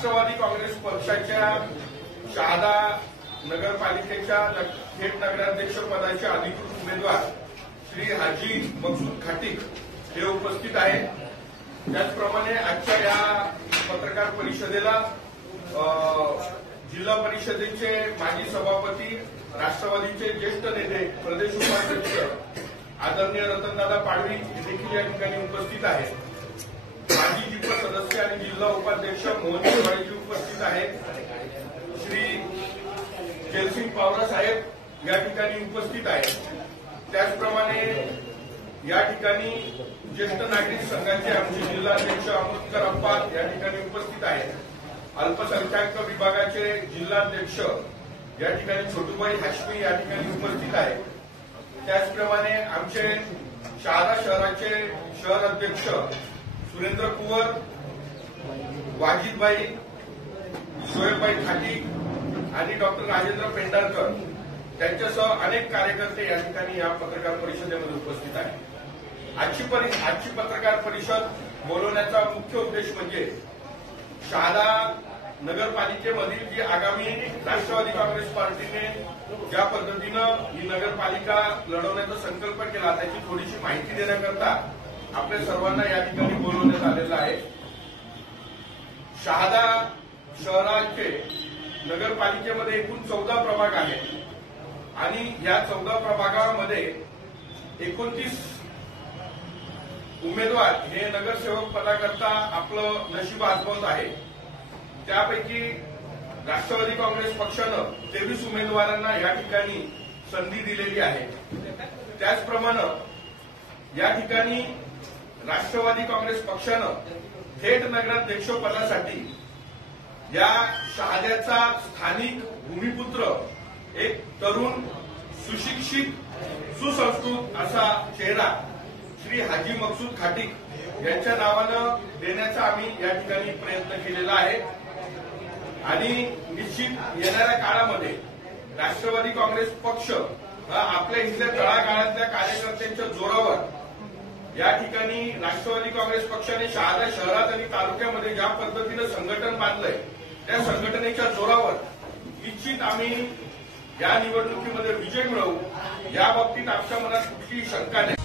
राष्ट्रवादी काँग्रेस पक्षाच्या शहादा नगरपालिकेच्या थेट नगराध्यक्ष पदाचे अधिकृत उमेदवार श्री हाजी मकसूद खाटीक हे उपस्थित आहेत। त्याचप्रमाणे आजच्या या पत्रकार परिषदेला जिल्हा परिषदेचे माजी सभापती, राष्ट्रवादीचे ज्येष्ठ नेते, प्रदेश उपाध्यक्ष आदरणीय रतनदादा पाडवी देखील या ठिकाणी उपस्थित आहेत। माजी जिल्हा सदस्य आणि जिल्हा उपाध्यक्ष मोहन तिवारीजी उपस्थित आहेत। श्री जयसिंग पवार साहेब या ठिकाणी उपस्थित आहेत। त्याचप्रमाणे या ठिकाणी ज्येष्ठ नागरिक संघाचे आमचे जिल्हाध्यक्ष अमृतकर अप्पा या ठिकाणी उपस्थित आहेत। अल्पसंख्याक विभागाचे जिल्हाध्यक्ष या ठिकाणी छोटूबाई हाशमी या ठिकाणी उपस्थित आहेत। त्याचप्रमाणे आमचे शहादा शहराचे शहर अध्यक्ष सुरेंद्र कुवर, वाजिदभाई, शोएबभाई खाटीक आणि डॉक्टर राजेंद्र पेंढारकर त्यांच्यासह अनेक कार्यकर्ते या ठिकाणी या पत्रकार परिषदेमध्ये उपस्थित आहेत। आजची पत्रकार परिषद बोलवण्याचा मुख्य उद्देश म्हणजे शहादा नगरपालिकेमधील जी आगामी राष्ट्रवादी काँग्रेस पार्टीने ज्या पद्धतीनं ही नगरपालिका लढवण्याचा संकल्प केला त्याची थोडीशी माहिती देण्याकरता आपल्या सर्वांना या ठिकाणी बोलवण्यात आलेलं आहे। शहादा शहराचे नगरपालिकेमध्ये एकूण 14 प्रभाग आहेत आणि या 14 प्रभागामध्ये 29 उमेदवार हे नगरसेवक पदाकरता आपलं नशीब आजमावत आहे। त्यापैकी राष्ट्रवादी काँग्रेस पक्षानं 23 उमेदवारांना या ठिकाणी संधी दिलेली आहे। त्याचप्रमाणे या ठिकाणी राष्ट्रवादी काँग्रेस पक्षानं थेट नगराध्यक्ष पदासाठी या शहाद्याचा स्थानिक भूमिपुत्र, एक तरुण, सुशिक्षित, सुसंस्कृत असा चेहरा श्री हाजी मकसूद खाटीक यांच्या नावानं देण्याचा आम्ही या ठिकाणी प्रयत्न केलेला आहे आणि निश्चित येणाऱ्या काळामध्ये राष्ट्रवादी काँग्रेस पक्ष आपल्या इथल्या तळागाळातल्या कार्यकर्त्यांच्या जोरावर या ठिकाणी राष्ट्रवादी काँग्रेस पक्षाने शहादा शहरात आणि तालुक्यामध्ये ज्या पद्धतीनं संघटन बांधलंय त्या संघटनेच्या जोरावर निश्चित आम्ही या निवडणुकीमध्ये विजय मिळवू, या बाबतीत आमच्या मनात कुठलीही शंका नाही।